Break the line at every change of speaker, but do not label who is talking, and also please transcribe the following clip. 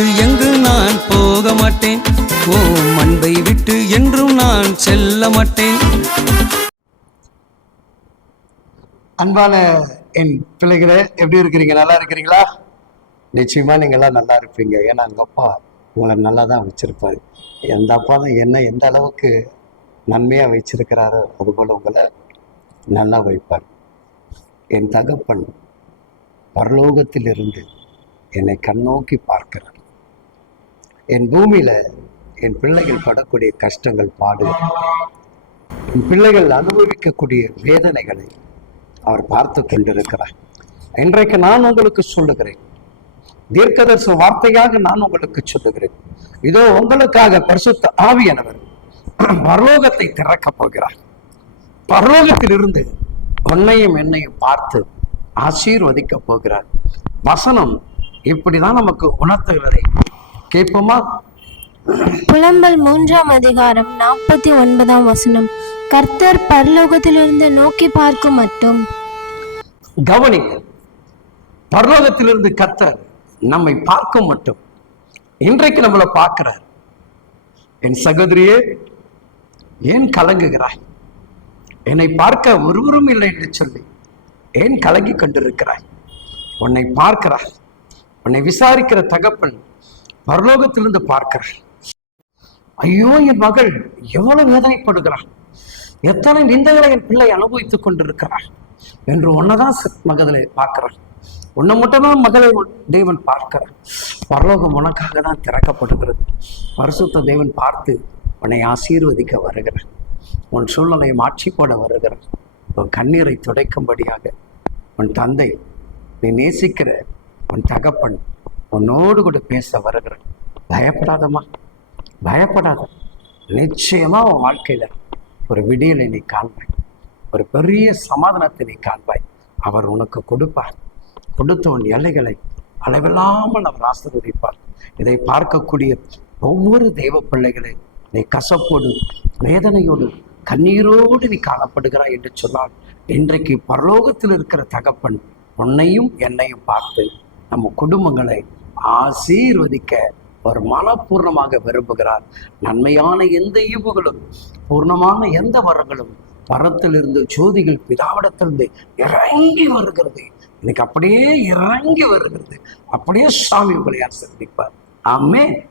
விட்டு எங்கு நான் போக மாட்டேன்? ஓ அன்பை விட்டு என்றும் நான் செல்ல மாட்டேன்.
அன்பான என் பிள்ளைகளே எப்படி இருக்கிறீங்க? நல்லா இருக்கிறீங்களா? நிச்சயமா நீங்க எல்லாம் நல்லா இருப்பீங்க. ஏன்னா எங்கள் அப்பா உங்களை நல்லா தான் வச்சிருப்பாரு. எந்த அப்பா தான் என்ன எந்த அளவுக்கு நன்மையா வைச்சிருக்கிறாரோ அதுபோல் உங்களை நல்லா வைப்பார். என் தகப்பன் பரலோகத்திலிருந்து என்னை கண்ணோக்கி பார்க்கிறார். என் பூமியில என் பிள்ளைகள் படக்கூடிய கஷ்டங்கள் பாடுகள் என் பிள்ளைகள் அனுபவிக்கக்கூடிய வேதனைகளை அவர் பார்த்து கொண்டிருக்கிறார். இன்றைக்கு நான் உங்களுக்கு சொல்லுகிறேன். தீர்க்கதர்ச வார்த்தையாக நான் உங்களுக்கு சொல்லுகிறேன். இதோ உங்களுக்காக பரிசுத்த ஆவியானவர் பரலோகத்தை திறக்கப் போகிறார். பரலோகத்திலிருந்து உன்னையும் என்னையும் பார்த்து ஆசீர்வதிக்க போகிறார். வசனம் இப்படிதான் நமக்கு உணர்த்துகிறதை கேட்போமா?
புலம்பல் மூன்றாம் அதிகாரம் நாற்பத்தி ஒன்பதாம் வசனம். கர்த்தர் பரலோகத்திலிருந்து நோக்கி பார்க்கும் மட்டும்.
கவனிங்க. பரலோகத்திலிருந்து கத்தர் நம்மை பார்க்க மட்டும். இன்றைக்கு நம்மளை பார்க்கிறார். என் சகோதரியே ஏன் கலங்குகிறாய்? என்னை பார்க்க ஒருவரும் இல்லை என்று சொல்லி ஏன் கலங்கி கொண்டிருக்கிறாய்? உன்னை பார்க்கிறார். உன்னை விசாரிக்கிற தகப்பன் பரலோகத்திலிருந்து பார்க்கிறார் ஐயோ என் மகள் எவ்வளவு வேதனைப்படுகிறாள். எத்தனை நிந்தங்களை என் பிள்ளை அனுபவித்துக் கொண்டிருக்கிறார் என்று ஒன்னதான் மகதலை பார்க்கிறார் உன்னை மட்டும்தான் மகளை தேவன் பார்க்கிறார். பரலோகம் உனக்காக தான் திறக்கப்படுகிறது. பரிசுத்த தேவன் பார்த்து உன்னை ஆசீர்வதிக்க வருகிறார். உன் சூழ்நிலையை மாற்றி போட வருகிறார். உன் கண்ணீரை துடைக்கும்படியாக உன் தந்தை நீ நேசிக்கிற உன் தகப்பன் உன்னோடு கூட பேச வருகிறார் பயப்படாதம்மா. பயப்படாத. நிச்சயமா உன் வாழ்க்கையில ஒரு விடியலை நீ காண்பாய். ஒரு பெரிய சமாதானத்தை நீ காண்பாய். அவர் உனக்கு கொடுப்பார். கொடுத்த உன் எல்லைகளை அளவில்லாமல் அவர் ஆசீர்வதிப்பார். இதை பார்க்கக்கூடிய ஒவ்வொரு தெய்வ பிள்ளைகளை நீ கசப்போடு வேதனையோடு கண்ணீரோடு நீ காணப்படுகிறாய் என்று சொன்னால் இன்றைக்கு பரலோகத்தில் இருக்கிற தகப்பன் உன்னையும் என்னையும் பார்த்து நம்ம குடும்பங்களை ஆசீர்வதிக்க ஒரு மனப்பூர்ணமாக விரும்புகிறார். நன்மையான எந்த ஈவுகளும் பூர்ணமான எந்த வரங்களும் பரத்திலிருந்து ஜோதிகள் பிதாவிடத்திலிருந்து இறங்கி வருகிறது. எனக்கு அப்படியே இறங்கி வருகிறது. அப்படியே சாமி உங்களை ஆசிர்வதிப்பார். ஆமே